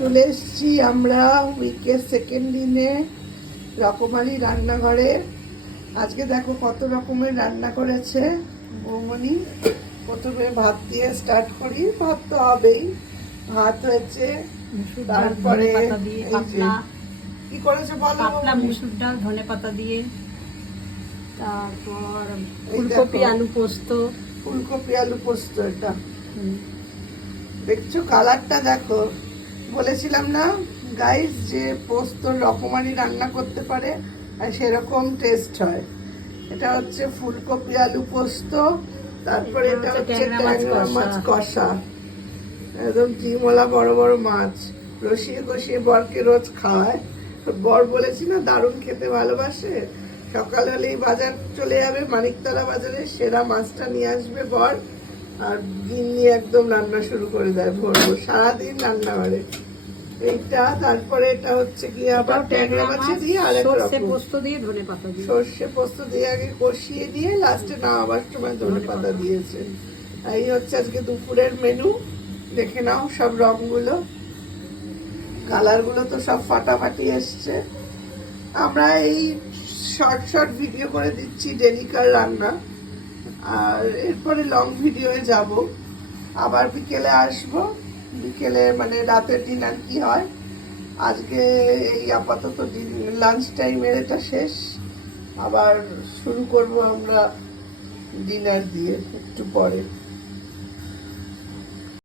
চলে এসছি আমরা উইকের সেকেন্ড দিনে রকমারি রান্নাঘরে। আজকে দেখো কত রকমের রান্না করেছে বৌমনি। প্রথমে ভাত দিয়ে স্টার্ট করি, ভাত তো হবেই। ভাত হয়েছে, তারপরে কি করেছে বলো? পাতলা মুসুর ডাল ধনে পাতা দিয়ে, তারপর ফুলকপি আলু পোস্ত। ফুলকপি আলু পোস্ত, এটা দেখছো কালারটা দেখো। বলেছিলাম না গাইস যে পোস্ত রকমারি রান্না করতে পারে আর সেরকম টেস্ট হয়। এটা হচ্ছে ফুলকপি আলু পোস্ত, তারপরে এটা হচ্ছে ট্যাংরা মাছ কষা, একদম জিমলা বড় বড় মাছ রসিয়ে কষিয়ে বরকে রোজ খাওয়ায়। বর বলেছি না দারুণ খেতে ভালোবাসে। সকাল হলেই বাজার চলে যাবে, মানিকতলা বাজারে সেরা মাছটা নিয়ে আসবে বর, আর গিন্নি একদম রান্না শুরু করে দেয় ভোর ভোর, সারাদিন রান্না করে এইটা। তারপরে এটা হচ্ছে কি আবার ট্যাংরা মাছে দিয়ে আর এক রকম পোস্ত দিয়ে ধনে পাতা দিয়ে, সর্ষে পোস্ত দিয়ে আগে কষিয়ে দিয়ে লাস্টে নামাবার সময় ধনে পাতা দিয়েছে। এই হচ্ছে আজকে দুপুরের মেনু। দেখে নাও সব রংগুলো, কালারগুলো তো সব ফাটাফাটি এসছে। আমরা এই শর্ট শর্ট ভিডিও করে দিচ্ছি ডেলিকার রান্না, আর এরপরে লং ভিডিওয়ে যাব। আবার বিকেলে আসবো, বিকেলে মানে রাতের ডিনার কি হয়। আজকে এই আপাতত লাঞ্চ টাইমের এটা শেষ, আবার শুরু করব আমরা ডিনার দিয়ে একটু পরে।